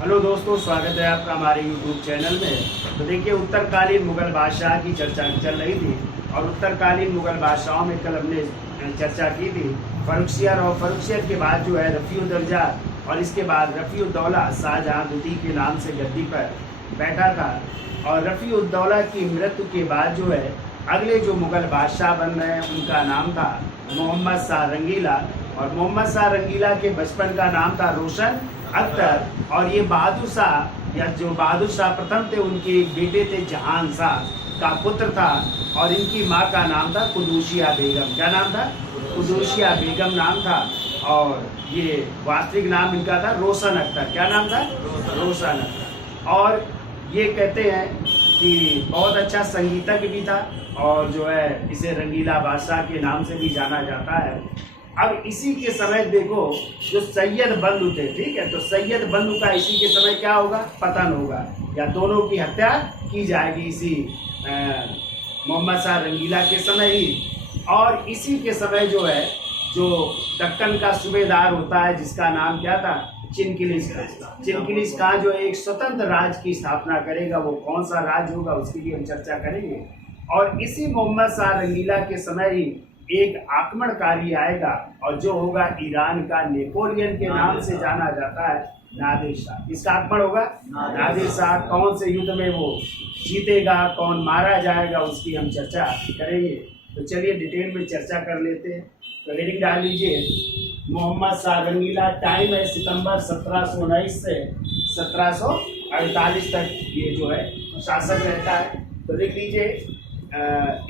Hello दोस्तों, स्वागत है आपका हमारे यूट्यूब चैनल में। तो देखिए, उत्तरकालीन मुगल बादशाह की चर्चा चल रही थी और उत्तरकालीन मुगल बादशाहों में कल हमने चर्चा की थी फर्रुखसियर, और फर्रुखसियर के बाद जो है रफ़ीउद्दौला, और इसके बाद रफ़ीउद्दौला शाहजहां द्वितीय के नाम से गद्दी पर बैठा था। और रफ़ीउद्दौला की मृत्यु के बाद जो है अगले जो मुगल बादशाह बन रहे हैं उनका नाम था मोहम्मद शाह रंगीला। और मोहम्मद शाह रंगीला के बचपन का नाम था रोशन अख्तर। और ये बहादुर शाह, या जो बहादुर शाह प्रथम थे, उनके एक बेटे थे जहान शाह का पुत्र था। और इनकी माँ का नाम था कुदूसिया बेगम। क्या नाम था? कुदूसिया बेगम नाम था। और ये वास्तविक नाम इनका था रोशन अख्तर। क्या नाम था? रोशन अख्तर। और ये कहते हैं कि बहुत अच्छा संगीतज्ञ भी था, और जो है इसे रंगीला बादशाह के नाम से भी जाना जाता है। अब इसी के समय देखो, जो सैयद बंधु थे, ठीक है, तो सैयद बंधु का इसी के समय क्या होगा? पतन होगा, या दोनों की हत्या की जाएगी इसी मोहम्मद शाह रंगीला के समय ही। और इसी के समय जो है, जो दक्कन का सूबेदार होता है जिसका नाम क्या था? चिनकिलिस खान। चिनकिलिस खान जो एक स्वतंत्र राज्य की स्थापना करेगा, वो कौन सा राज्य होगा उसकी भी हम चर्चा करेंगे। और इसी मोहम्मद शाह रंगीला के समय ही एक आक्रमणकारी आएगा, और जो होगा ईरान का नेपोलियन के नाम से जाना जाता है नादिर शाह। किसका आक्रमण होगा? नादिर शाह। कौन से युद्ध में वो जीतेगा, कौन मारा जाएगा, उसकी हम चर्चा करेंगे। तो चलिए डिटेल में चर्चा कर लेते हैं। तो हेडिंग डाल लीजिए, मोहम्मद शाह रंगीला। टाइम है सितंबर 1719 से 1748 तक ये जो है शासक रहता है। तो लिख लीजिए,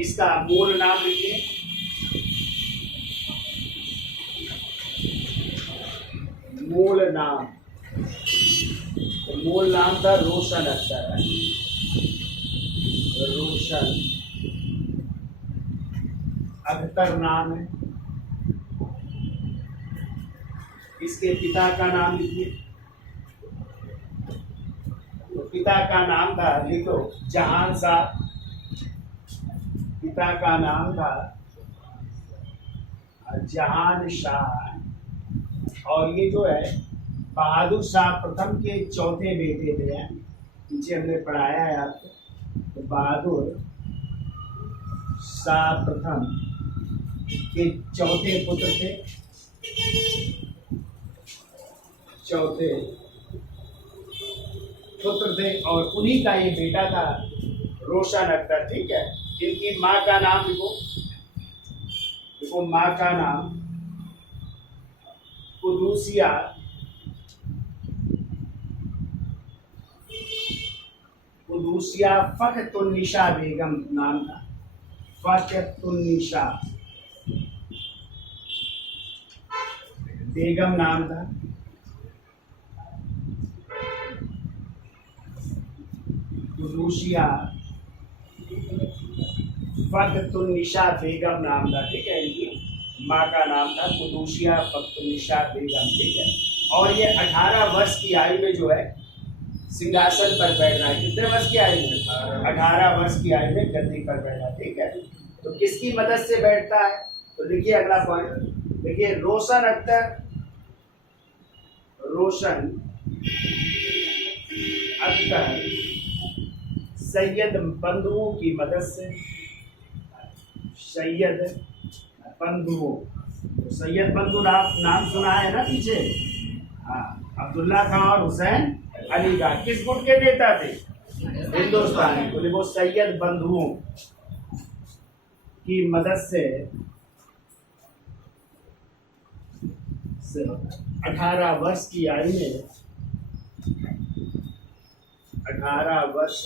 इसका मूल नाम लिखिए। मूल नाम, तो मूल नाम था रोशन अख्तर। रोशन अख्तर नाम है। इसके पिता का नाम लिखिए। तो पिता का नाम था, लिखो, जहान शाह। पिता का नाम था जहान शाह। और ये जो है बहादुर शाह प्रथम के चौथे बेटे थे। पीछे हमने पढ़ाया है आपको। तो बहादुर शाह प्रथम के चौथे पुत्र थे, चौथे पुत्र थे, और उन्हीं का ये बेटा था रोशन अख्तर। ठीक है। इनकी माँ का नाम लिखो। देखो, माँ का नाम कुदूसिया फ़ख्रुन्निसा बेगम नाम था। फ़ख्रुन्निसा बेगम नाम था। कुदूसिया फ़ख्रुन्निसा बेगम नाम था। ठीक है। इनकी माँ का नाम था कुदूसिया फ़ख्रुन्निसा बेगम। ठीक है। और ये 18 वर्ष की आयु में जो है सिंहासन पर बैठना है। कितने वर्ष की आयु में? 18 वर्ष की आयु में गद्दी पर बैठा। ठीक है। तो किसकी मदद से बैठता है? तो देखिए अगला पॉइंट, देखिए, रोशन अख्तर, रोशन अख्तर सैयद बंधुओं की मदद से, सैयद बंधुओं। तो सैयद बंधु नाम सुना है ना पीछे? हाँ, अब्दुल्ला खान और हुसैन अली खान किस गुट के नेता थे? हिंदुस्तानी। तो वो सैयद बंधुओं की मदद से 18 वर्ष की आयु में, 18 वर्ष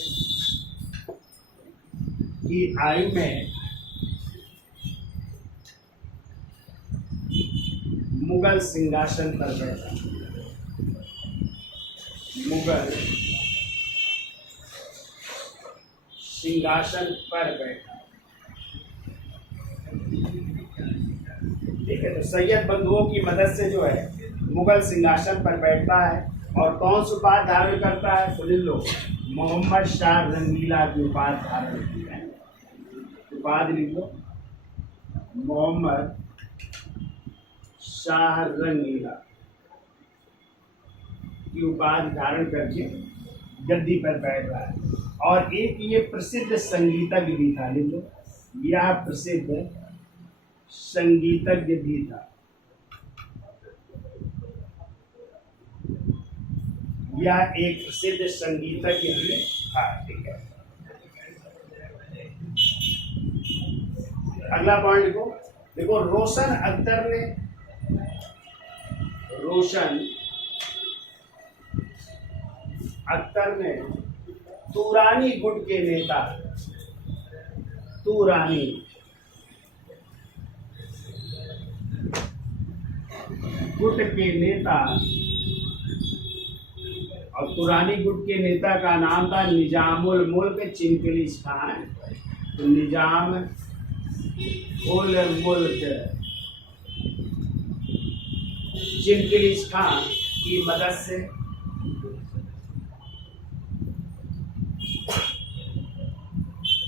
की आयु में मुगल सिंहासन पर बैठा। मुगल सिंहासन पर बैठा। ठीक है। तो सैयद बंधुओं की मदद से जो है मुगल सिंहासन पर बैठता है। और कौन सी उपाधि धारण करता है? तो लिख लो, मोहम्मद शाह रंगीला की उपाधि धारण की है। उपाधि लिख लो, मोहम्मद शाह रंगीला। की उपाधि धारण करके गद्दी पर बैठ रहा है। और एक ये प्रसिद्ध संगीतज्ञ भी था, लिखो, यह प्रसिद्ध संगीतज्ञ भी था, यह एक प्रसिद्ध संगीतज्ञ भी था। ठीक है, अगला पॉइंट को देखो। रोशन अख्तर ने तुरानी गुट के नेता, तुरानी गुट के नेता, और तुरानी गुट के नेता का नाम था निजामुल मुल्क चिंकलिश खान। तो निजाम उल मुल्क चिंकलिश खान की मदद से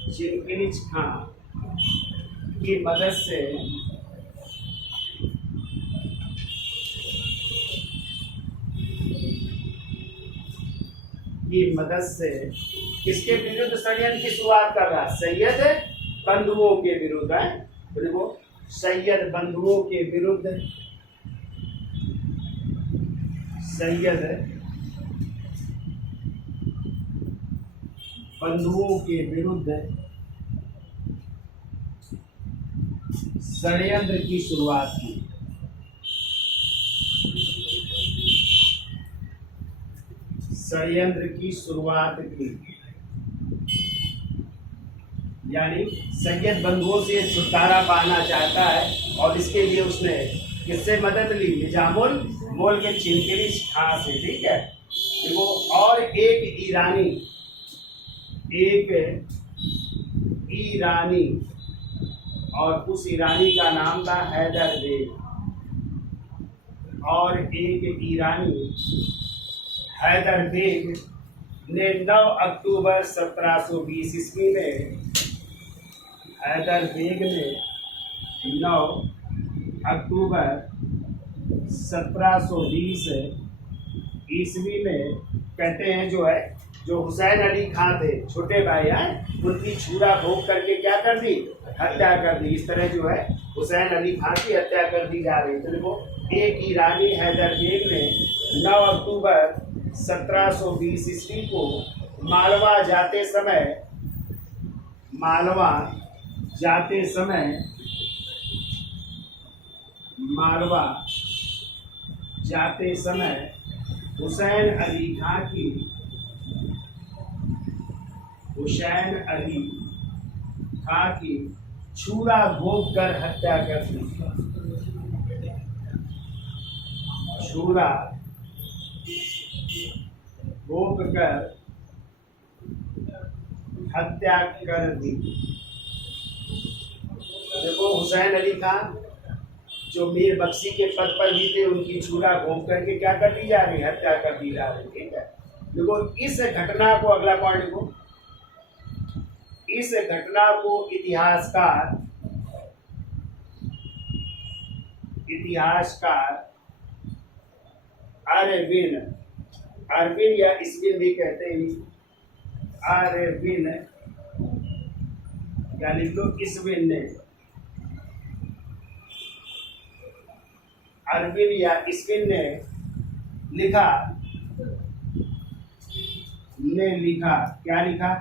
चिंकलिश खान की मदद से किसके विरुद्ध षड्यंत्र की शुरुआत कर रहा है? सैयद बंधुओं के विरुद्ध है। देखो, सैयद बंधुओं के विरुद्ध, सैयद बंधुओं के विरुद्ध षड्यंत्र की शुरुआत की। षड्यंत्र की शुरुआत की, यानी सैयद बंधुओं से छुटकारा पाना चाहता है और इसके लिए उसने किससे मदद ली? निजामुल मुल्क चिंकलिश खान से। ठीक है, देखो, और एक ईरानी, और उस ईरानी का नाम था हैदर बेग। और एक ईरानी हैदर बेग ने 9 अक्टूबर 1720 ईस्वी में, हैदर बेग ने 9 अक्टूबर 1720 ईस्वी में, कहते हैं जो हुसैन अली खां थे, छोटे भाई हैं, उनकी छुरा भोग करके क्या कर दी? हत्या कर दी। इस तरह जो है हुसैन अली खां की हत्या कर दी जा रही। तो देखो, एक ईरानी हैदर बेग ने 9 अक्टूबर 1720 ईस्वी को मालवा जाते समय हुसैन अली खां की छुरा भोग कर हत्या कर दी। छुरा भोग कर हत्या कर दी। देखो, हुसैन अली खान जो मीर बख्शी के पद पर भी थे, उनकी छुरा भोग करके क्या कर दी जा रही? हत्या कर दी जा रही। ठीक है, देखो, इस घटना को, अगला पॉइंट को, इस घटना को इतिहासकार अरविन या इसविन भी कहते हैं, अरविन यानी तो इसविन ने, अरविन या इसविन ने लिखा, क्या लिखा?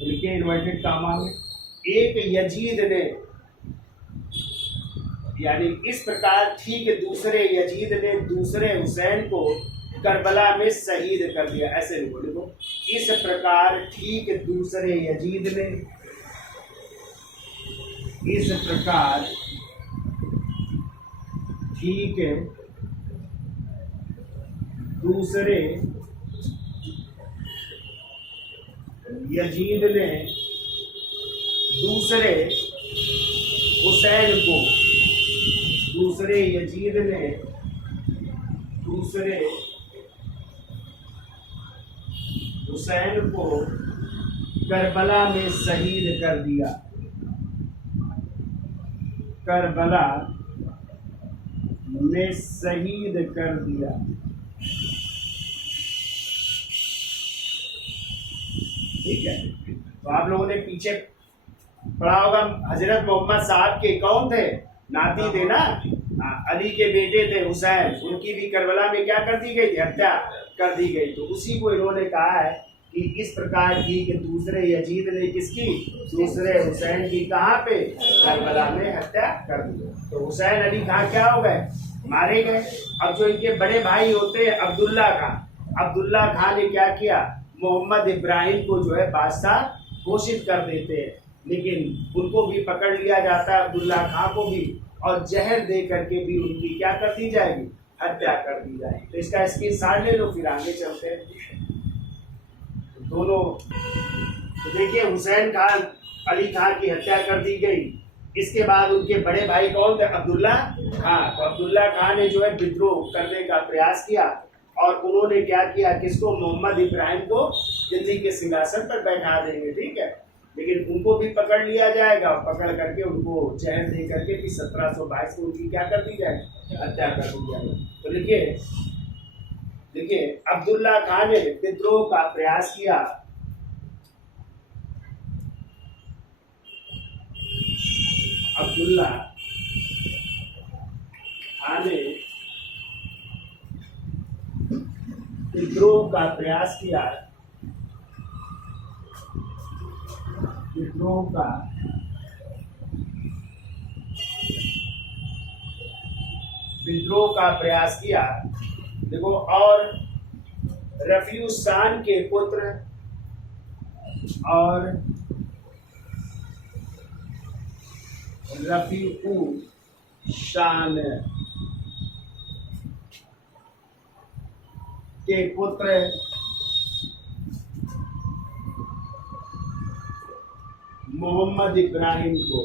लिखे इन्वर्टेड कामा में, एक यजीद ने, यानी इस प्रकार ठीक दूसरे यजीद ने दूसरे हुसैन को करबला में शहीद कर दिया। ऐसे लिखो, देखो, इस प्रकार ठीक दूसरे यजीद ने, इस प्रकार ठीक दूसरे यजीद ने दूसरे हुसैन को, दूसरे यजीद ने दूसरे हुसैन को करबला में शहीद कर दिया। करबला में शहीद कर दिया। ठीक है। तो आप लोगों ने पीछे पढ़ा होगा, हजरत मोहम्मद साहब के कौन थे? नाती थे ना, अली के बेटे थे हुसैन, उनकी भी करबला में क्या कर दी गई थी? हत्या कर दी गई। तो उसी को इन्होंने कहा है कि इस प्रकार की कि दूसरे यजीद ने किसकी? दूसरे हुसैन की कहाँ पे? करबला में हत्या कर दी। तो हुसैन अली कहाँ क्या हो गए? मारे गए। अब जो इनके बड़े भाई होते हैं अब्दुल्ला खान, अब्दुल्ला खान ने क्या किया? मोहम्मद इब्राहिम को जो है बादशाह घोषित कर देते हैं, लेकिन उनको भी पकड़ लिया जाता है, अब्दुल्ला खान को भी, और जहर दे करके भी उनकी क्या कर दी जाएगी? हत्या कर दी जाएगी। तो इसका स्क्रीनशॉट ले लो, फिर आगे चलते हैं। दोनों तो देखिए, हुसैन खान अली खान की हत्या कर दी गई। इसके बाद उनके बड़े भाई कौन थे? अब्दुल्ला खान। तो अब्दुल्ला खान ने जो है विद्रोह करने का प्रयास किया, और उन्होंने क्या किया? किसको? मोहम्मद इब्राहिम को दिल्ली के सिंहासन पर बैठा देंगे, ठीक है। लेकिन उनको भी पकड़ लिया जाएगा, पकड़ करके उनको जहर दे करके भी 1722 में उनकी क्या कर दी जाएगी? हत्या कर दी जाएगी। तो देखिए अब्दुल्ला खान ने विद्रोह का प्रयास किया। अब्दुल्ला खान ने विद्रोह का प्रयास किया, विद्रोह का प्रयास किया। देखो, और रफीउ शान के पुत्र और रफीउ शान के पुत्र मोहम्मद इब्राहिम को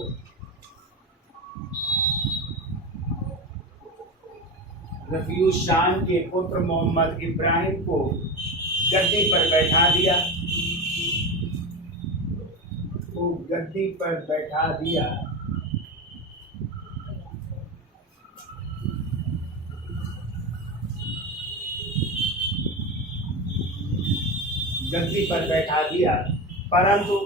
रफीउ शान के पुत्र मोहम्मद इब्राहिम को गद्दी पर बैठा दिया। तो गद्दी पर बैठा दिया। गद्दी पर बैठा दिया, परंतु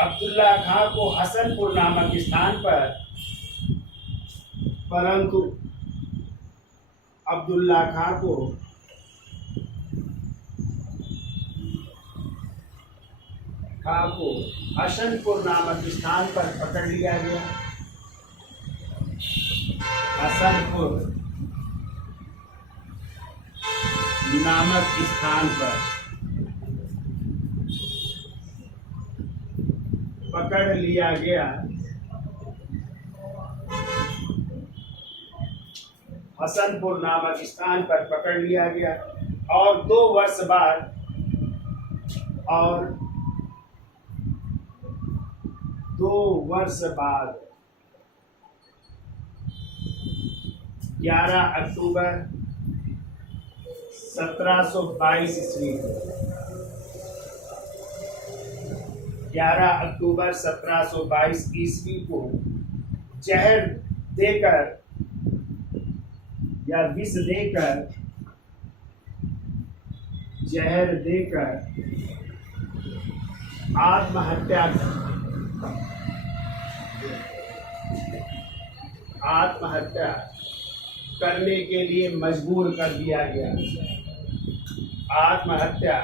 अब्दुल्ला खान को हसनपुर नामक स्थान पर अब्दुल्ला खान को हसनपुर नामक स्थान पर पकड़ लिया गया। हसनपुर नामक स्थान पर पकड़ लिया गया। हसनपुर नामक स्थान पर पकड़ लिया गया, और 2 वर्ष बाद 11 अक्टूबर 1722 ईस्वी को 11 अक्टूबर 1722 ईस्वी को जहर देकर या विष देकर आत्महत्या करने के लिए मजबूर कर दिया गया। आत्महत्या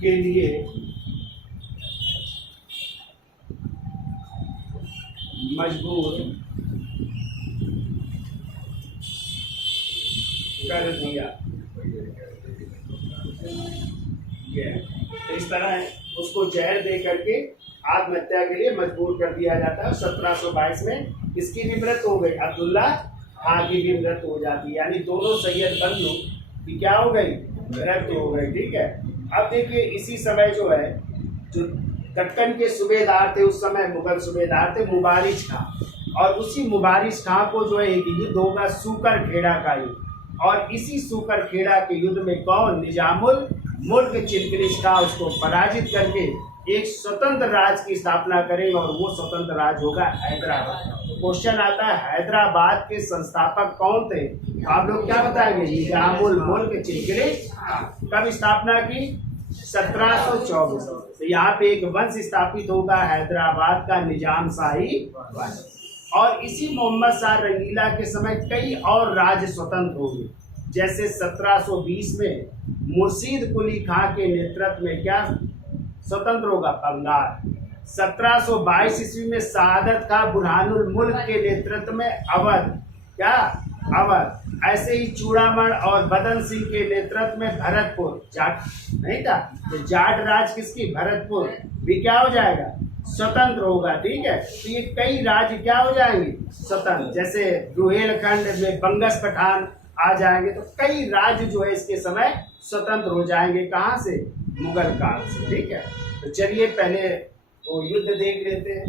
के लिए मजबूर कर दिया। तो इस तरह उसको जहर दे करके आत्महत्या के लिए मजबूर कर दिया जाता है। 1722 में किसकी भी मृत्यु हो गई? अब्दुल्ला खान की भी मृत्यु हो जाती है, यानी दोनों सैयद बंधु की क्या हो गई? मृत्यु हो गई, ठीक है। अब देखिए, इसी समय जो है, जो दक्कन के सूबेदार थे उस समय, मुगल सूबेदार थे मुबारिज खां, और उसी मुबारिज खां को जो है एक युद्ध होगा सूकर खेड़ा का युद्ध, और इसी सूकर खेड़ा के युद्ध में कौन? मुल्क चिलकलिश का उसको पराजित करके एक स्वतंत्र राज्य की स्थापना करेंगे और वो स्वतंत्र राज्य होगा हैदराबाद। तो क्वेश्चन आता है हैदराबाद के संस्थापक कौन थे? आप लोग क्या बताएंगे? निजामुल मुल्क चिलकलिश। कब स्थापना की? 1724। तो यहाँ पे एक वंश स्थापित होगा हैदराबाद का, निजाम शाही वंश। और इसी मोहम्मद शाह रंगीला के समय कई और राज्य स्वतंत्र हो गए। जैसे 1720 में मुर्शीद कुली खां के नेतृत्व में क्या स्वतंत्र होगा? बंगाल। 1722 ईस्वी में सआदत खां बुरहानुल मुल्क के नेतृत्व में अवध, क्या अवध। ऐसे ही चूड़ामण और बदन सिंह के नेतृत्व में भरतपुर, जाट नहीं था तो जाट राज किसकी? भरतपुर भी क्या हो जाएगा? स्वतंत्र होगा। ठीक है, तो ये कई राज्य क्या हो जाएंगे? स्वतंत्र। जैसे रुहेलखंड में बंगस पठान आ जाएंगे। तो कई राज्य जो है इसके समय स्वतंत्र हो जाएंगे। कहाँ से? मुगल काल से। ठीक है, तो चलिए पहले वो युद्ध देख लेते हैं।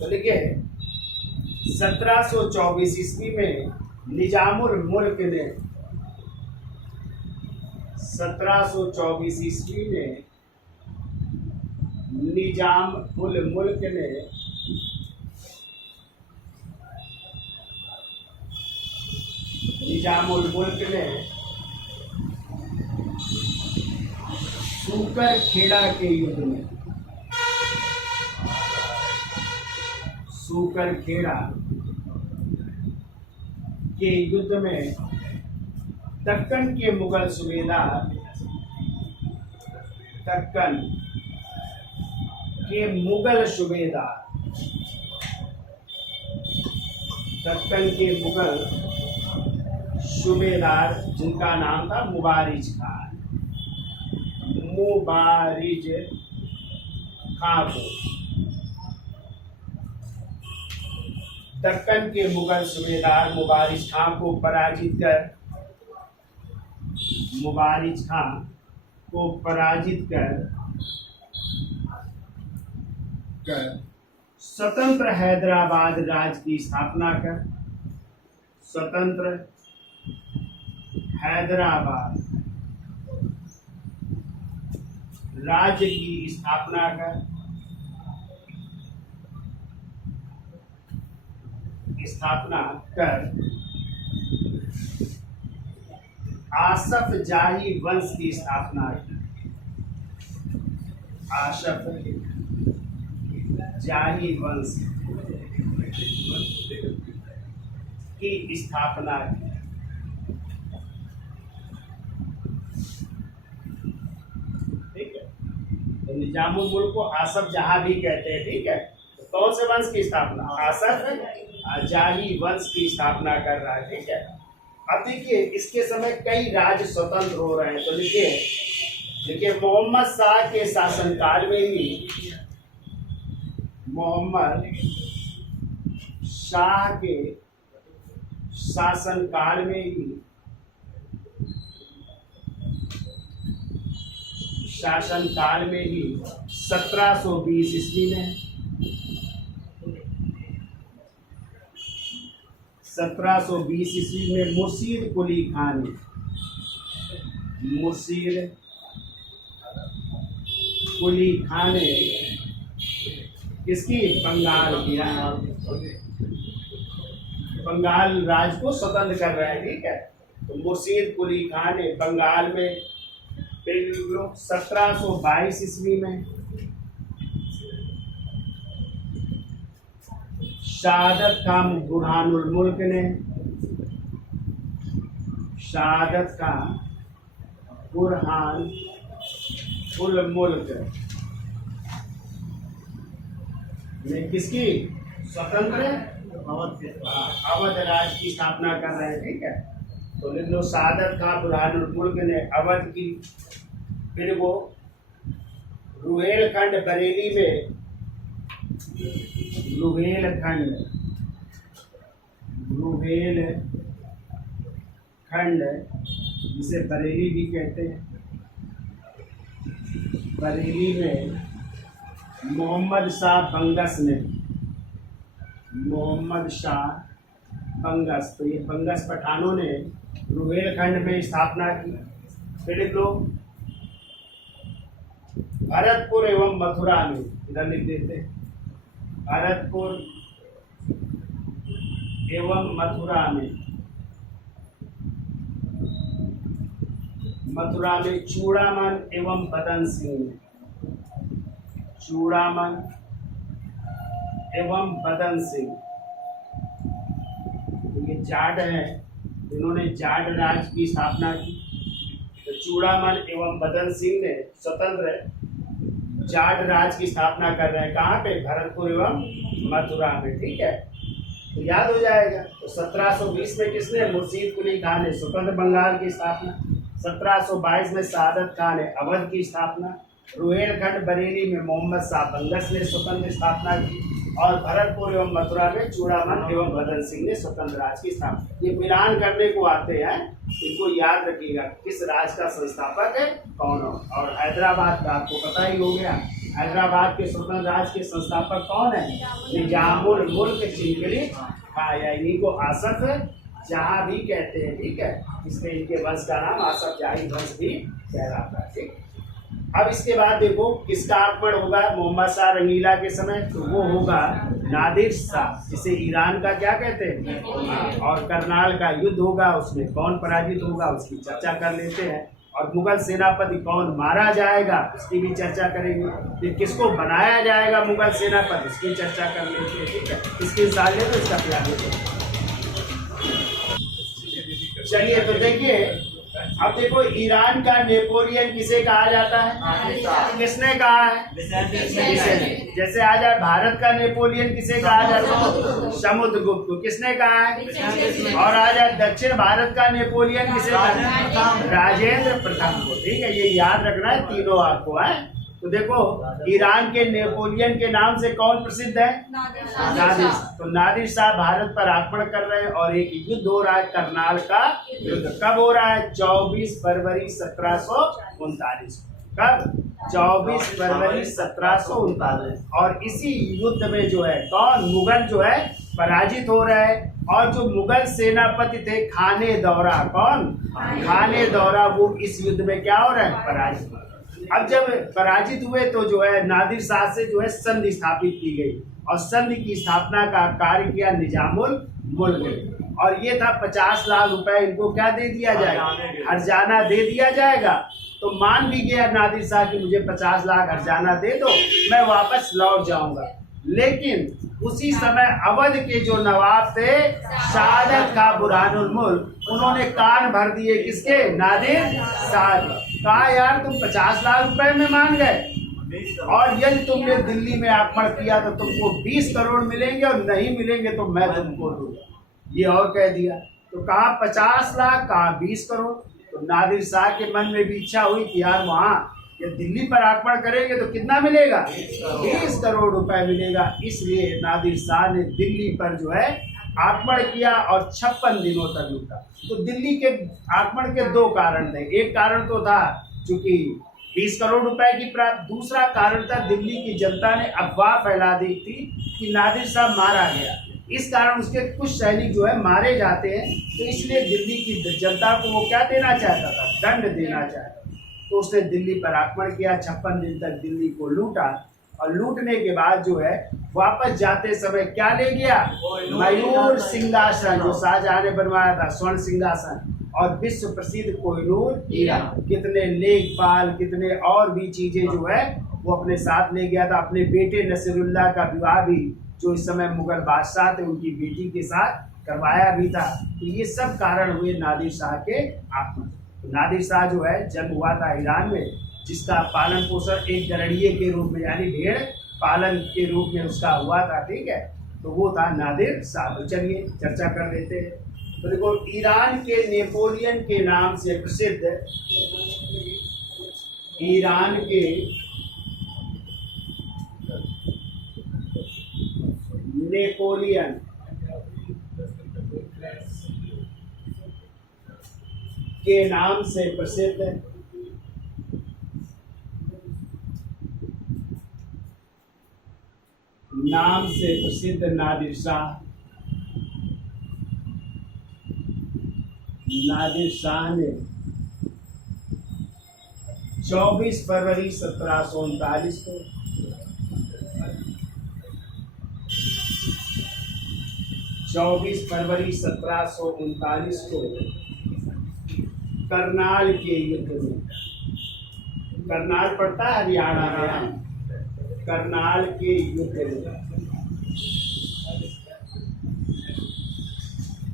तो देखिए 1724 ईस्वी में निजामुल मुल्क ने 1724 ईस्वी में निजामुल मुल्क ने सूकर खेड़ा के युद्ध में, सूकर खेड़ा के युद्ध में दक्कन के मुगल सूबेदार, दक्कन के मुगल सूबेदार, दक्कन के मुगल सूबेदार जिनका नाम था मुबारिज खान, मुबारिज खां को दक्कन के मुगल सूबेदार मुबारिज खां को पराजित कर स्वतंत्र हैदराबाद राज्य की स्थापना कर, स्वतंत्र हैदराबाद राज्य की स्थापना कर, आसफ जाही वंश की स्थापना की, आसफ जाही वंश की स्थापना की। ठीक है, तो निजामुल मुल्क को आसफ जहां भी कहते हैं। ठीक है, तो कौन से वंश की स्थापना? आसफ जाही वंश की स्थापना कर रहा है। ठीक है, अब देखिए इसके समय कई राज्य स्वतंत्र हो रहे हैं। तो देखिए मोहम्मद शाह के शासनकाल में ही, मोहम्मद शाह के शासनकाल में ही 1720 ईस्वी में 1720 ईस्वी में मुर्शीद कुली खान ने, मुर्शीद कुली खान ने किसकी? बंगाल किया, बंगाल राज्य को स्वतंत्र कर रहा है। ठीक है, तो मुर्शीद कुली खान ने बंगाल में 1722 ईस्वी में सआदत खां बुरहानुल मुल्क ने, सआदत खां बुरहानुल मुल्क ने किसकी? स्वतंत्र अवध राज्य की स्थापना कर रहे हैं। ठीक है, तो लिख लो सआदत खां बुरहानुल मुल्क ने अवध की। फिर वो रुहेलखंड बरेली में, रुहेलखंड जिसे बरेली भी कहते हैं, बरेली में मोहम्मद शाह बंगस ने, मोहम्मद शाह बंगस, तो ये बंगस पठानों ने रुहेलखंड में स्थापना की। फिर लोग भरतपुर एवं मथुरा में, इधर लिख देते हैं, भरतपुर एवं मथुरा में, मथुरा में चूड़ामन एवं बदन सिंह ने, चूड़ामन एवं बदन सिंह, ये जाट हैं, इन्होंने जाट राज की स्थापना की। तो चूड़ामन एवं बदन सिंह ने स्वतंत्र जाट राज की स्थापना कर रहे हैं। कहाँ पे? भरतपुर एवं मथुरा में। ठीक है, तो याद हो जाएगा। तो 1720 में किसने? मुर्शीद कुली खान ने स्वतंत्र बंगाल की स्थापना। 1722 में सादत खान ने अवध की स्थापना। रुहेलखंड बरेली में मोहम्मद शाह बंगश ने स्वतंत्र स्थापना की। और भरतपुर एवं मथुरा में चूड़ामन एवं बदन सिंह ने स्वतंत्र राज की स्थापना। ये मिलान करने को आते हैं, इनको याद रखिएगा किस राज का संस्थापक है, कौन हो। और हैदराबाद का आपको पता ही हो गया, हैदराबाद के स्वतंत्र राज के संस्थापक कौन है? निजामुल मुल्क चिंगरी खां, या इन्हीं को आसफ जहाँ भी कहते हैं। ठीक है, इसलिए इनके वंश का नाम आसफ जाही वंश भी कहलाता है। ठीक, अब इसके बाद देखो किसका आक्रमण होगा मोहम्मद शाह रंगीला के समय? तो वो होगा नादिर शाह, जिसे ईरान का क्या कहते हैं। और करनाल का युद्ध होगा, उसमें कौन पराजित होगा उसकी चर्चा कर लेते हैं। और मुगल सेनापति कौन मारा जाएगा उसकी भी चर्चा करेंगे। फिर किसको बनाया जाएगा मुगल सेनापति, इसकी चर्चा कर लेते हैं। ठीक है, इसके साथ तो इसका प्लान है। चलिए, तो देखिए, अब देखो ईरान का नेपोलियन किसे कहा जाता है? किसने कहा है? जैसे आ जाए भारत का नेपोलियन किसे कहा जाता है? समुद्रगुप्त को। किसने कहा है? और आ जाए दक्षिण भारत का नेपोलियन किसे कहा है? राजेंद्र प्रथम को। ठीक है, ये याद रखना है तीनों आपको है। तो देखो ईरान के नेपोलियन के नाम से कौन प्रसिद्ध है? नादिर। तो नादिर शाह भारत पर आक्रमण कर रहे हैं और एक युद्ध हो रहा है करनाल का युद्ध। कब हो रहा है? 24 फरवरी 1739। कब? 24 फरवरी 1739। और इसी युद्ध में जो है कौन? मुगल जो है पराजित हो रहे हैं। और जो मुगल सेनापति थे खाने दौरा, कौन? खाने दौरा, वो इस युद्ध में क्या हो रहे हैं? पराजित। अब जब पराजित हुए तो जो है नादिर शाह से जो है संधि स्थापित की गई और संधि की स्थापना का कार्य किया निजामुल मुल्क ने। और ये था 50 लाख रुपए इनको क्या दे दिया जाएगा? हर्जाना दे दिया जाएगा। तो मान भी गया नादिर शाह कि मुझे 50 लाख हर्जाना दे दो, मैं वापस लौट जाऊंगा। लेकिन उसी समय अवध के जो नवाब थे सादत खां बुरहानुल मुल्क, उन्होंने कान भर दिए किसके? नादिर शाह। कहा यार तुम 50 लाख रुपए में मान गए और यदि तुमने दिल्ली में आक्रमण किया तो तुमको 20 करोड़ मिलेंगे और नहीं मिलेंगे तो मैं तुमको दूंगा। ये और कह दिया। तो कहा 50 लाख, कहा 20 करोड़। तो नादिर शाह के मन में भी इच्छा हुई कि यार वहाँ ये दिल्ली पर आक्रमण करेंगे तो कितना मिलेगा? 20 करोड़ रुपए मिलेगा। इसलिए नादिर शाह ने दिल्ली पर जो है आक्रमण किया और 56 दिनों तक लूटा। तो दिल्ली के आक्रमण के दो कारण थे। एक कारण तो था चूंकि 20 करोड़ रुपए की प्राप्त, दूसरा कारण था दिल्ली की जनता ने अफवाह फैला दी थी कि नादिर शाह मारा गया। इस कारण उसके कुछ सैनिक जो है मारे जाते हैं, तो इसलिए दिल्ली की जनता को वो क्या देना चाहता था? दंड देना चाहता। तो उसने दिल्ली पर आक्रमण किया, 56 दिन तक दिल्ली को लूटा और लूटने के बाद जो है वापस जाते समय क्या ले गया? मयूर सिंहासन, जो शाहजहां ने बनवाया था, स्वर्ण सिंहासन, और विश्व प्रसिद्ध कोहिनूर हीरा। कितने लेखपाल, कितने और भी चीजें जो है वो अपने साथ ले गया था। अपने बेटे नसीरुल्लाह का विवाह भी, जो इस समय मुगल बादशाह थे, उनकी बेटी के साथ करवाया भी था। तो ये सब कारण हुए नादिर शाह के आक्रमण। नादिर शाह जो है जन्म हुआ था ईरान में, जिसका पालन पोषण एक गरड़िए के रूप में यानी भेड़ पालन के रूप में उसका हुआ था। ठीक है, तो वो था नादिर शाह। तो चलिए चर्चा कर लेते हैं। तो देखो ईरान के नेपोलियन के नाम से प्रसिद्ध, ईरान के नेपोलियन के नाम से प्रसिद्ध नादिर शाह। नादिर शाह ने 24 फरवरी 1739 को 24 फरवरी 1739 को करनाल के युद्ध में, करनाल पड़ता है हरियाणा में, करनाल के युद्ध में,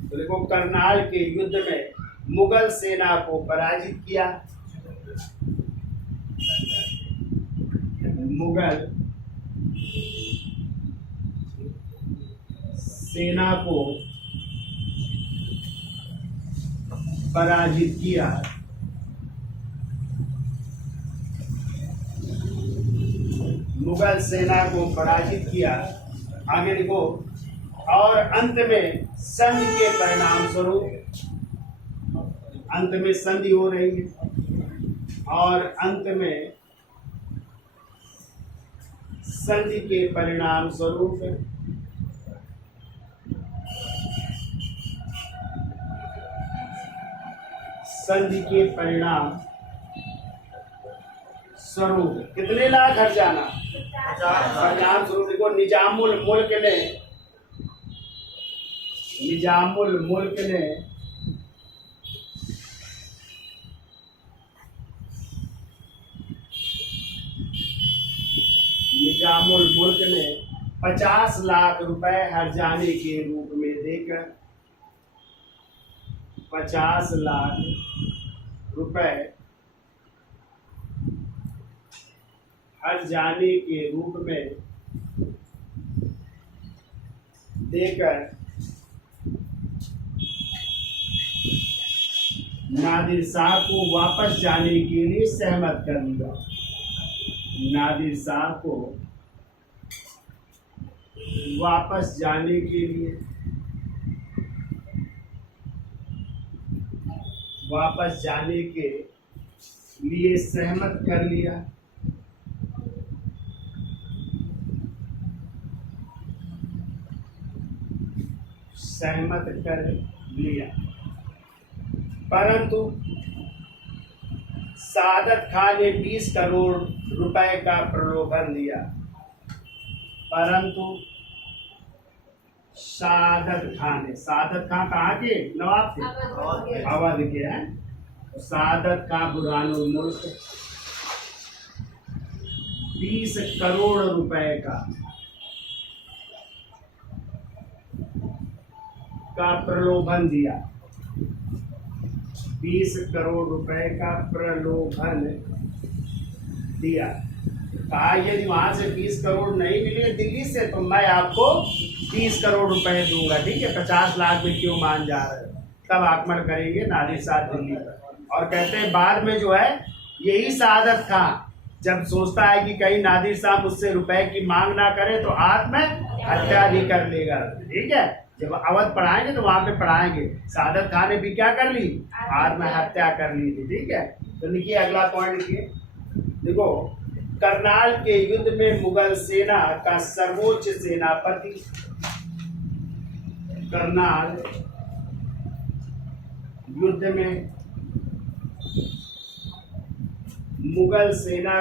तो देखो करनाल के युद्ध में मुगल सेना को पराजित किया। मुगल सेना को पराजित किया। मुगल सेना को पराजित किया। आगे देखो, और अंत में संधि के परिणाम स्वरूप, अंत में संधि हो रही है और अंत में संधि के परिणाम स्वरूप संधि के परिणाम स्वरूप कितने लाख हट जाना, परिणाम स्वरूप देखो निजामुल मुल्क ने, निजामुल मुल्क ने निजामुल मुल्क ने 50 लाख रुपए हर्जाने के रूप में देकर 50 लाख रुपए हर्जाने के रूप में देकर नादिर शाह को वापस जाने के लिए सहमत कर दिया। नादिर शाह को वापस जाने के लिए, वापस जाने के लिए सहमत कर लिया। सहमत कर लिया, परंतु सादत खान ने 20 करोड़ रुपए का प्रलोभन दिया। परंतु सादत खान ने, सादत खान कहाँ के नवाब थे, अवध के हैं। सादत खान बुरहानुल मुल्क 20 करोड़ रुपए का प्रलोभन दिया। 20 करोड़ रुपए का प्रलोभन दिया। कहा यदि वहां से 20 करोड़ नहीं मिले दिल्ली से तो मैं आपको 20 करोड़ रुपए दूंगा, ठीक है। 50 लाख में क्यों मान जा रहे हो। तब आक्रमण करेंगे नादिर शाह दिल्ली पर। और कहते हैं बाद में जो है यही सादत खान जब सोचता है कि कहीं नादिर शाह मुझसे रुपए की मांग ना करे तो आत्म हत्या भी कर लेगा, ठीक है। जब अवध पढ़ाएंगे तो वहां पे पढ़ाएंगे। सादत खान ने भी क्या कर ली, आत्महत्या कर ली थी, ठीक है। तो लिखिए अगला पॉइंट लिखिए। देखो करनाल के युद्ध में मुगल सेना का सर्वोच्च सेनापति, करनाल युद्ध में मुगल सेना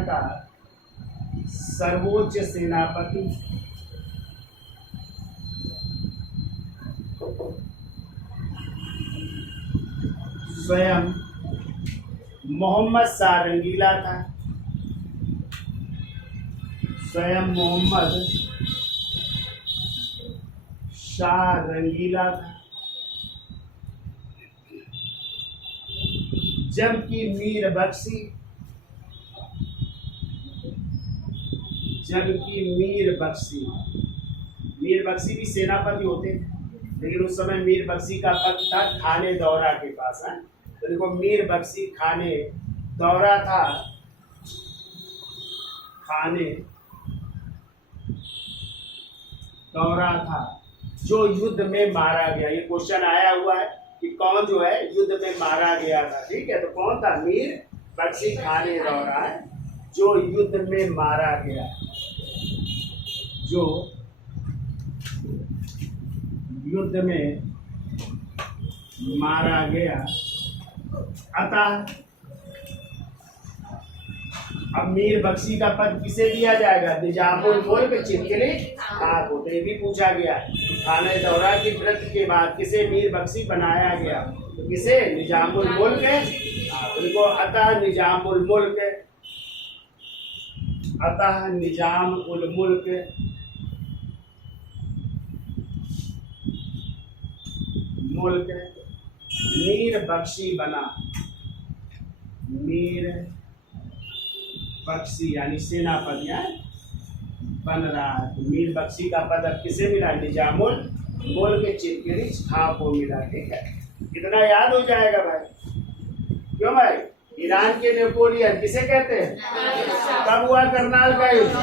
का सर्वोच्च सेनापति स्वयं मोहम्मद शाह रंगीला था। स्वयं मोहम्मद शाह रंगीला था। जबकि मीर बख्शी भी सेनापति होते, लेकिन उस समय मीर बख्शी का पद था खाने दौरा के पास है। तो देखो मीर बख्शी खाने दौरा था, खाने दौरा था जो युद्ध में मारा गया। ये क्वेश्चन आया हुआ है कि कौन जो है युद्ध में मारा गया था, ठीक है। तो कौन था, मीर बख्शी खाने दौरा है जो युद्ध में मारा गया, जो युद्ध में मारा गया। अतः अब मीर बख्शी का पद किसे दिया जाएगा? निजामुल मुल्क चिनकिली खां को। तो ये भी पूछा गया, खाने दौरा की वृत्ति के बाद किसे मीर बख्शी बनाया गया? तो किसे? निजामुल मुल्क। उनको अतः निजामुल मुल्क, अतः निजाम उल मुल्क मीर बख्शी बना। मीर बख्शी यानी सेनापति बन रहा है। तो मीर बख्शी का पद अब किसे मिला? निजामुल मुल्क चिनकिली खां को मिला। ठीक है, कितना याद हो जाएगा भाई? क्यों भाई? ईरान के नेपोलियन किसे कहते हैं? कब हुआ करनाल का युद्ध?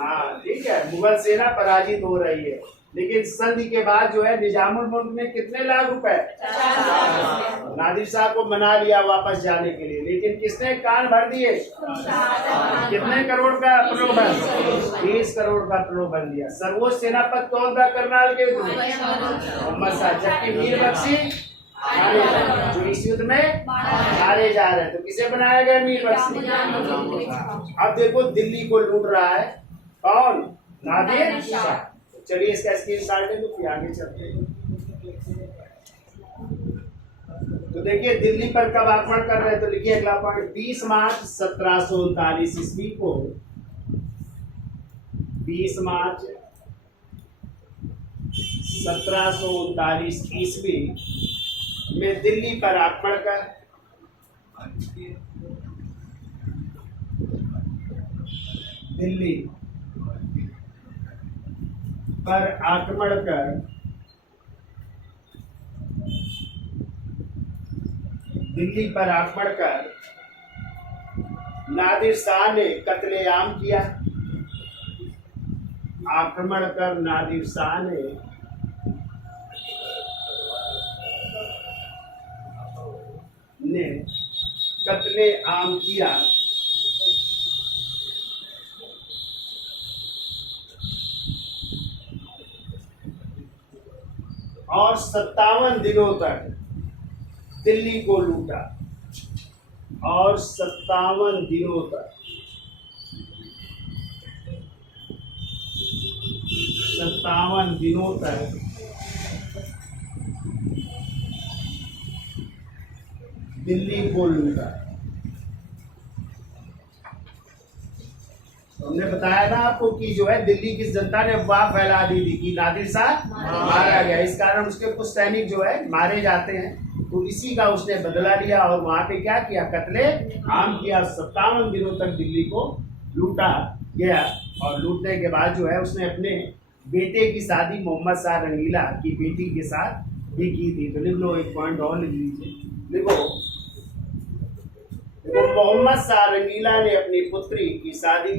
हाँ ठीक है, मुगल सेना पराजित हो रही है, लेकिन संधि के बाद जो है निजामुल मुल्क ने कितने लाख रुपए नादिर शाह को मना लिया वापस जाने के लिए, लेकिन किसने कान भर दिए? कितने करोड़ का प्रलोभन? 30 करोड़ का प्रलोभन दिया। सर्वोच्च सेनापति कौन था करनाल के युद्ध में? मोहम्मद शाह। जबकि मीर बख्शी जो इस युद्ध में मारे जा रहे हैं, तो किसे बनाया गया? मीर बख्शी। अब देखो दिल्ली को लूट रहा है कौन? नादिर शाह। चलिए इसका स्क्रीनशॉट ले लो, फिर आगे चलते हैं। तो देखिए दिल्ली पर कब आक्रमण कर रहे हैं, तो लिखिए अगला पॉइंट। 20 मार्च 1739 ईस्वी को, 20 मार्च 1739 ईस्वी में दिल्ली पर आक्रमण कर दिल्ली पर आक्रमण कर नादिर शाह ने कत्लेआम किया। आक्रमण कर नादिर शाह ने कत्लेआम किया। और 57 दिनों तक दिल्ली को लूटा। और 57 दिनों तक 57 दिनों तक दिल्ली को लूटा। हमने बताया था आपको कि जो है दिल्ली की जनता ने अफवाह फैला दी थी कि नादिर शाह मारा गया, इस कारण उसके कुछ सैनिक जो है मारे जाते हैं। तो इसी का उसने बदला लिया और वहां पे क्या किया? कत्ले आम किया। 57 दिनों तक दिल्ली को लूटा गया। और लूटने के बाद जो है उसने अपने बेटे की शादी मोहम्मद शाह रंगीला की बेटी के साथ भी की थी। तो लिख लो, एक पॉइंट और लिख लीजिए। लिखो, मोहम्मद शाह रंगीला ने अपनी पुत्री की शादी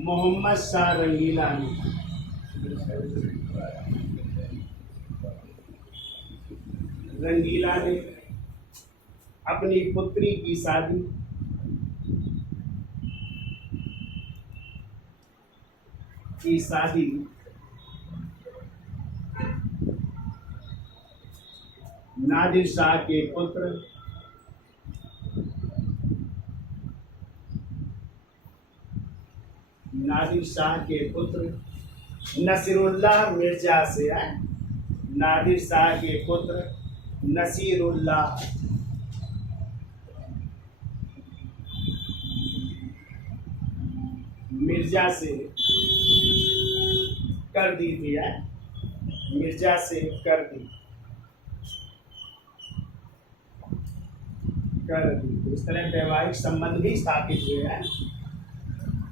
मोहम्मद शाह रंगीला ने अपनी पुत्री की शादी नादिर शाह के पुत्र नसीरुल्लाह मिर्जा से है। नादिर शाह के पुत्र नसीरुल्लाह मिर्जा से कर दी थी। मिर्जा से कर दी। तो इस तरह वैवाहिक संबंध भी स्थापित हुए हैं।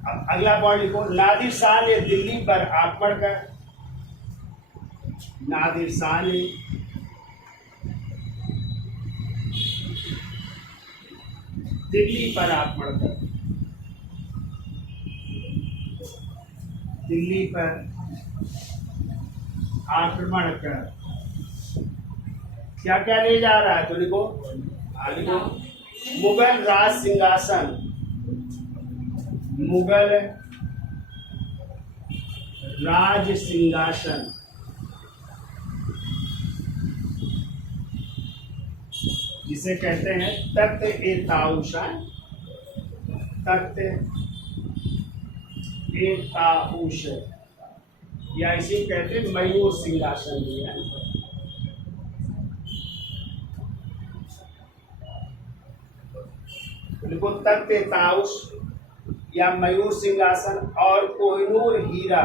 अब अगला पॉइंट लिखो, नादिर शाह ने दिल्ली पर आक्रमण कर नादिर शाह ने दिल्ली पर आक्रमण कर क्या क्या ले जा रहा है? तो लिखो, मुगल राज सिंहासन जिसे कहते हैं तख्त ए ताउश, तख्त ए ताउश, या इसे कहते हैं मयूर सिंहासन भी है। लिखो तख्त ए ताउश या मयूर सिंहासन और कोहिनूर हीरा,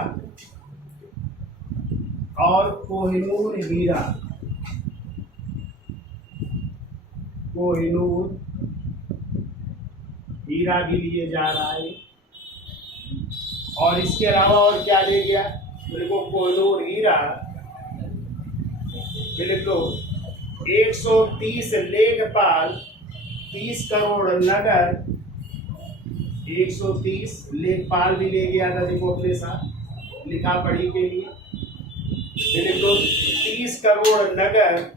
और कोहिनूर हीरा, कोहिनूर हीरा भी लिए जा रहा है। और इसके अलावा और क्या ले गया? देखो कोहिनूर हीरा, लिख लो 130 लेखपाल, 30 करोड़ नगद, 130 लेखपाल भी ले गया था। देखो अपने साथ लिखा पढ़ी के लिए लिख लो 30 करोड़ नगद,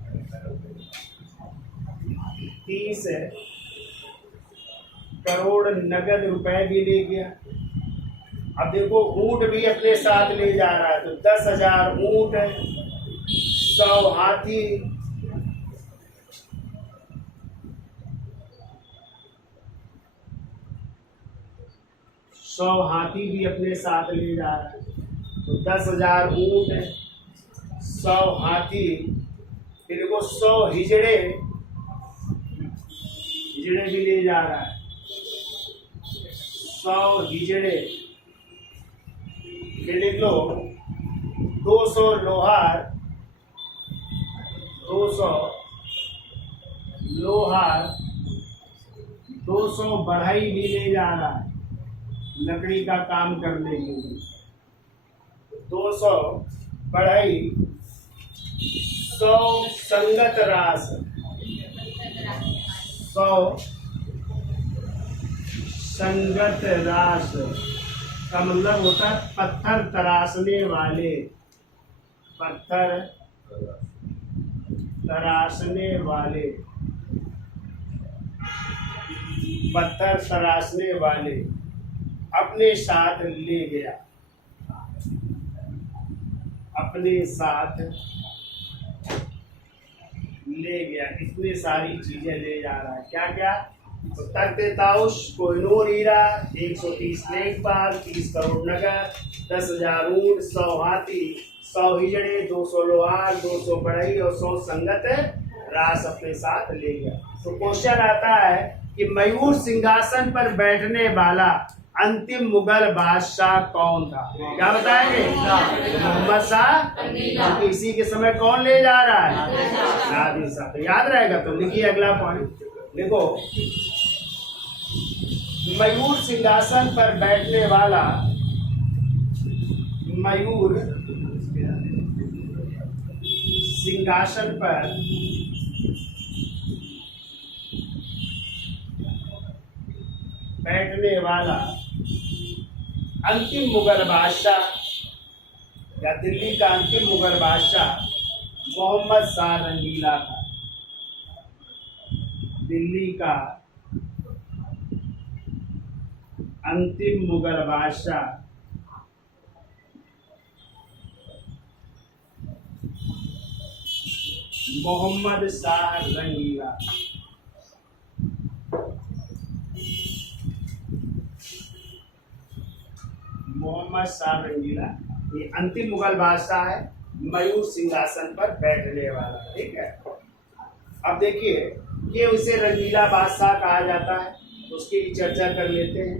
30 करोड़ नगद रुपए भी ले गया। अब देखो ऊंट भी अपने साथ ले जा रहा है, तो 10,000 ऊंट, 100 हाथी, 100 हाथी भी अपने साथ ले जा रहा है। तो 10,000 ऊंट, 100 हाथी, फिर वो 100 हिजड़े भी ले जा रहा है, 100 हिजड़े। फिर लिख लो 200 लोहार, 200 लोहार, 200 बढ़ई भी ले जा रहा है लकड़ी का काम करने के लिए, 200 बढ़ई, 100 संगत रास, 100 संगत रास का मतलब होता है पत्थर तराशने वाले, पत्थर तराशने वाले, पत्थर तराशने वाले अपने साथ ले गया, अपने साथ ले गया। इतनी सारी चीजें ले जा रहा है। क्या क्या? तो तख्त ताउश, कोहिनूर हीरा, 130 लेखपाल, 30 करोड़ नगर, 10,000 ऊंट, 100 हाथी, 100 हिजड़े, 200 लोहार, 200 बढ़ई और 100 संगत रास अपने साथ ले गया। तो क्वेश्चन आता है कि मयूर सिंहासन पर बैठने वाला अंतिम मुगल बादशाह कौन था? क्या बताएंगे? मोहम्मद शाह। तो इसी के समय कौन ले जा रहा है? नादिर शाह। तो याद रहेगा। तो लिखिए अगला पॉइंट, देखो मयूर सिंहासन पर बैठने वाला, मयूर सिंहासन पर बैठने वाला अंतिम मुगल बादशाह या दिल्ली का अंतिम मुगल बादशाह मोहम्मद शाह रंगीला था। दिल्ली का अंतिम मुगल बादशाह मोहम्मद शाह रंगीला। मोहम्मद शाह रंगीला ये अंतिम मुगल बादशाह है, मयूर सिंहासन पर बैठने वाला। ठीक है। अब देखिए कि उसे रंगीला बादशाह कहा जाता है, तो उसकी भी चर्चा कर लेते हैं।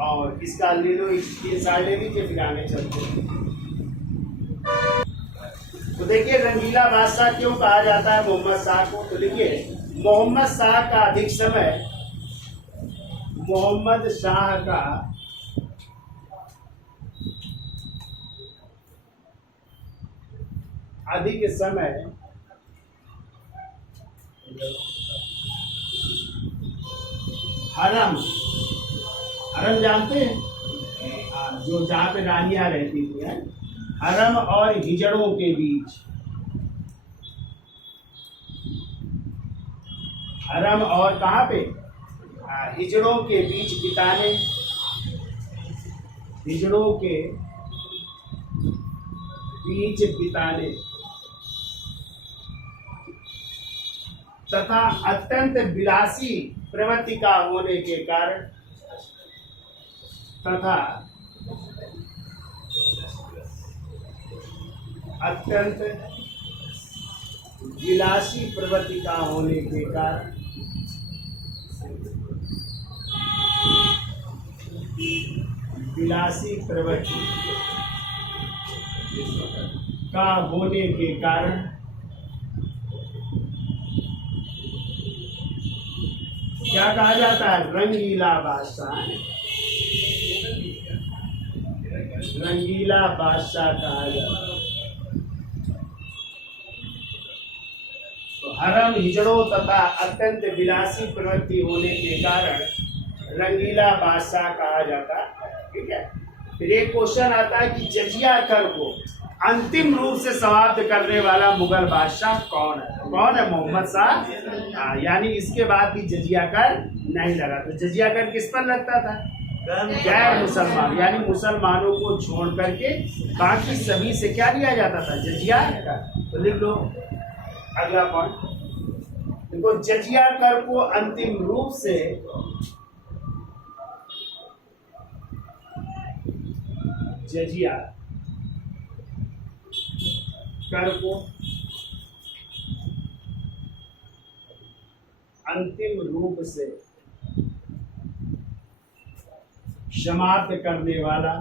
और इसका ले लो, ये साइड ले लीजिए, फिर आगे चलते हैं। तो देखिए रंगीला बादशाह क्यों कहा जाता है मोहम्मद शाह को? तो देखिए मोहम्मद शाह का अधिक समय, मोहम्मद शाह का अधिक समय हरम, हरम जानते हैं? जो जहाँ पे रानियां रहती थी, हरम और हिजड़ों के बीच, हरम और कहाँ पे? हिजड़ों के बीच बिताने, हिजड़ों के बीच बिताने, तथा अत्यंत विलासी प्रवृत्ति का होने के कारण तथा अत्यंत विलासी प्रवृत्ति का होने के कारण विलासी प्रवृत्ति का होने के कारण क्या कहा जाता है? रंगीला बादशाह। रंगीला बादशाह कहा जाता है। तो हरम हिजड़ों तथा अत्यंत विलासी प्रवृत्ति होने के कारण रंगीला बादशाह कहा जाता है। ठीक है। फिर एक क्वेश्चन आता है कि जजिया कर को अंतिम रूप से समाप्त करने वाला मुगल बादशाह कौन है? कौन है? मोहम्मद शाह। यानी इसके बाद भी जजिया कर नहीं लगा। तो जजिया कर किस पर लगता था? गैर मुसलमान, यानी मुसलमानों को छोड़ करके बाकी सभी से क्या लिया जाता था? जजिया कर। तो लिख लो अगला पॉइंट। देखो, जजिया कर को अंतिम रूप से जजिया कर को अंतिम रूप से समाप्त करने वाला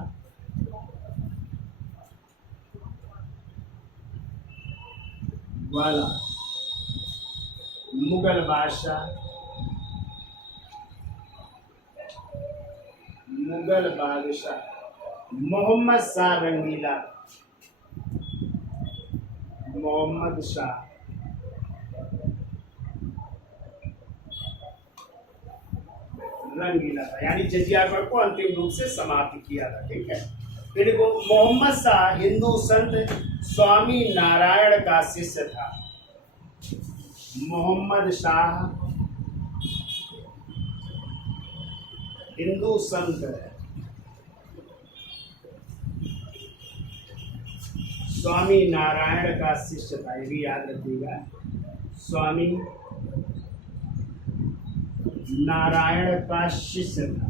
मुगल बादशाह मोहम्मद शाह रंगीला। मोहम्मद शाह रंगीला था, यानी जजिया कर को अंतिम रूप से समाप्त किया था। ठीक है। फिर देखो, मोहम्मद शाह हिंदू संत स्वामी नारायण का शिष्य था। मोहम्मद शाह हिंदू संत स्वामी नारायण का शिष्य था। ये भी याद रखिएगा, स्वामी नारायण का शिष्य था।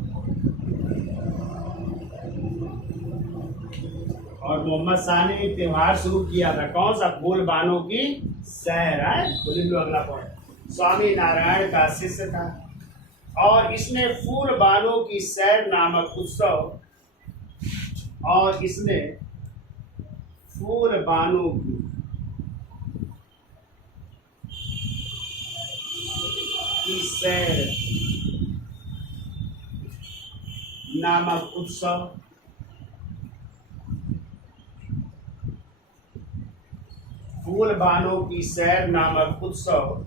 और मोहम्मद शाह ने त्योहार शुरू किया था। कौन सा? फूलबानों की सैर है। तो लिख लो अगला पॉइंट। स्वामी नारायण का शिष्य था और इसने फूलबानों की सैर नामक उत्सव और इसने फूलबानों की सैर नामक उत्सव फूलबानों की सैर नामक उत्सव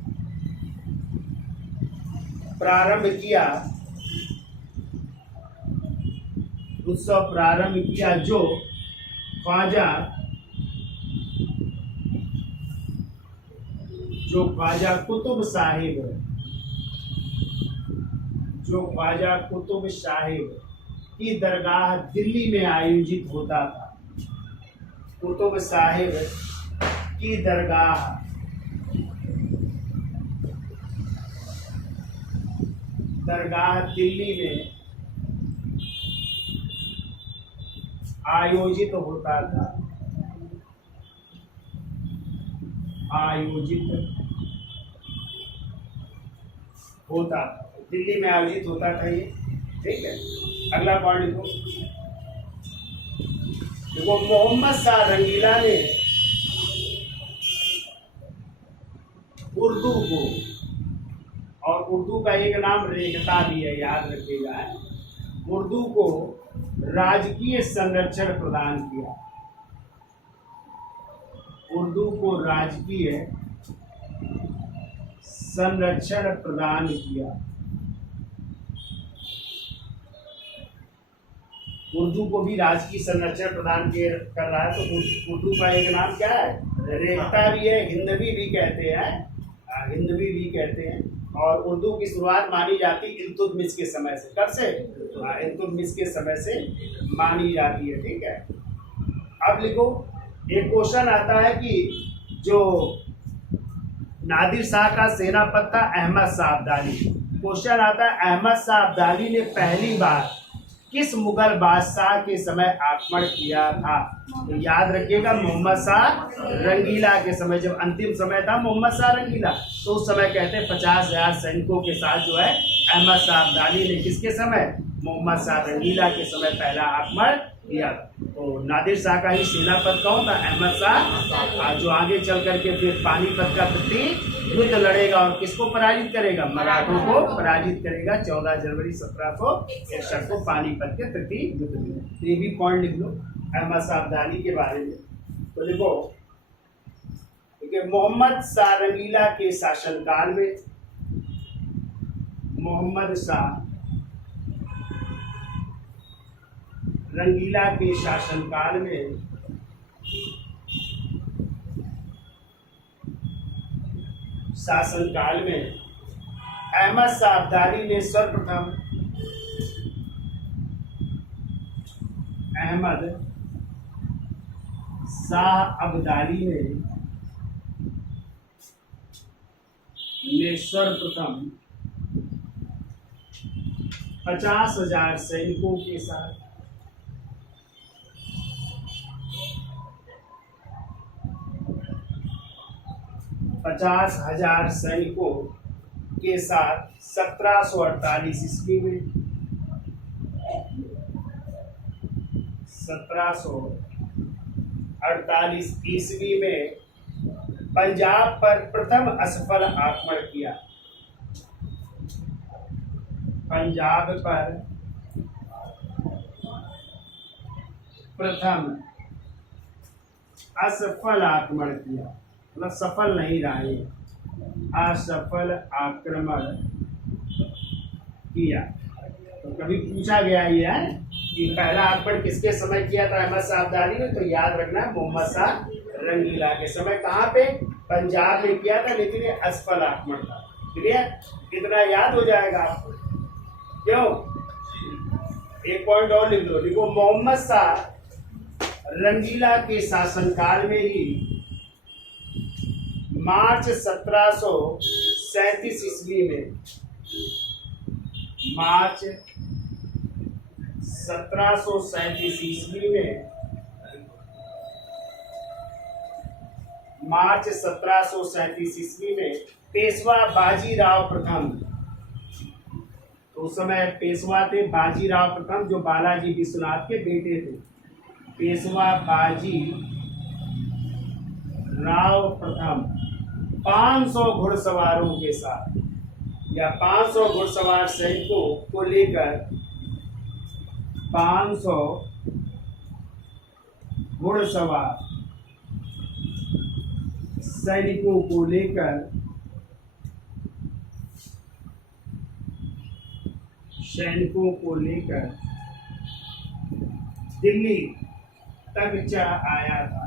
प्रारंभ किया जो ख्वाजा कुतुब साहिब की दरगाह दिल्ली में आयोजित होता था। कुतुब साहिब की दरगाह दिल्ली में आयोजित होता था। दिल्ली में आयोजित होता था ये। ठीक है। अगला पॉइंट देखो, मोहम्मद शाह रंगीला ने उर्दू को, और उर्दू का एक नाम रेखता भी है, याद रखिएगा, उर्दू को राजकीय संरक्षण प्रदान किया। उर्दू को राजकीय संरक्षण प्रदान किया। उर्दू को भी राजकीय संरक्षण प्रदान कर रहा है। तो उर्दू का एक नाम क्या है? रेखता भी है, हिंदवी भी कहते हैं। और उर्दू की शुरुआत मानी जाती इल्तुतमिश के समय से। कब से? इल्तुतमिश के समय से मानी जाती है। ठीक है। अब लिखो, एक क्वेश्चन आता है कि जो नादिर शाह का सेनापति था अहमद शाह अब्दाली। क्वेश्चन आता है अहमद शाह अब्दाली ने पहली बार किस मुगल बादशाह के समय आक्रमण किया था? तो याद रखिएगा मोहम्मद शाह रंगीला के समय, जब अंतिम समय था मोहम्मद शाह रंगीला, तो उस समय कहते हैं 50,000 सैनिकों के साथ जो है अहमद शाह अब्दाली ने किसके समय, मोहम्मद शाह रंगीला के समय पहला आक्रमण किया। तो नादिर शाह का ही सेनापति कौन था? अहमद शाह, जो आगे चल करके फिर पानीपत का प्रति युद्ध लड़ेगा और किसको पराजित करेगा? मराठों को पराजित करेगा 14 जनवरी 1761 को पानीपत के प्रति युद्ध में। तो ये भी पॉइंट लिख लो अहमद शाह अब्दाली के बारे में। तो देखो देखिए, मोहम्मद शाह रंगीला के शासनकाल में, मोहम्मद शाह रंगीला के शासनकाल में अहमद शाह अब्दाली ने सर्वप्रथम अहमद शाह अब्दाली ने सर्वप्रथम 50,000 सैनिकों के साथ 50,000 सैनिकों के साथ 1748 ईस्वी में 1748 ईस्वी में पंजाब पर प्रथम असफल आक्रमण किया। पंजाब पर प्रथम असफल आक्रमण किया, मतलब सफल नहीं रहा, ये असफल आक्रमण किया। तो कभी पूछा गया ये है कि पहला आक्रमण किसके समय किया था? अहमद शाह अब्दाली ने। तो याद रखना है मोहम्मद शाह रंगीला के समय। कहाँ पे? पंजाब में किया था, लेकिन ये असफल आक्रमण था। क्लियर? कितना याद हो जाएगा आपको? क्यों? एक पॉइंट और लिख लो, लिखो मोहम्मद शाह रंगीला के शासनकाल में ही मार्च 1737 ईस्वी में, मार्च 1737 ईस्वी में, मार्च 1737 ईस्वी में पेशवा बाजीराव प्रथम, तो उस समय पेशवा थे बाजीराव प्रथम, जो बालाजी विश्वनाथ के बेटे थे। पेशवा बाजीराव प्रथम 500 घुड़सवारों के साथ या 500 घुड़सवार सैनिकों को लेकर, 500 घुड़सवार सैनिकों को लेकर दिल्ली तक आया था।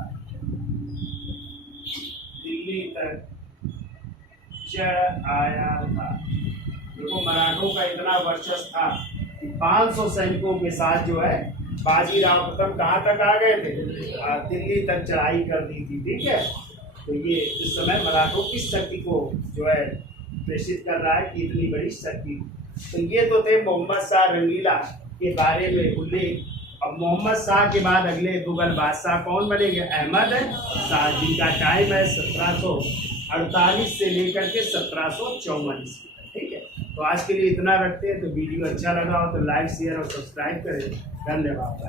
दिल्ली तक आया था। देखो मराठों का इतना वर्चस्व था कि 500 सैनिकों के साथ जो है बाजीराव प्रथम कहाँ तक आ गए थे? दिल्ली तक चढ़ाई कर दी थी। ठीक है, तो ये इस समय मराठों की शक्ति को जो है प्रेषित कर रहा है कि इतनी बड़ी शक्ति। तो ये तो थे मोहम्मद शाह रंगीला के बारे में उल्लेख। अब मोहम्मद शाह के बाद अगले मुगल बादशाह कौन बनेंगे? अहमद शाह, जिनका टाइम है 1748 से लेकर के 1754 ईस्वी तक। ठीक है, तो आज के लिए इतना रखते हैं। तो वीडियो अच्छा लगा हो तो लाइक, शेयर और सब्सक्राइब करें। धन्यवाद।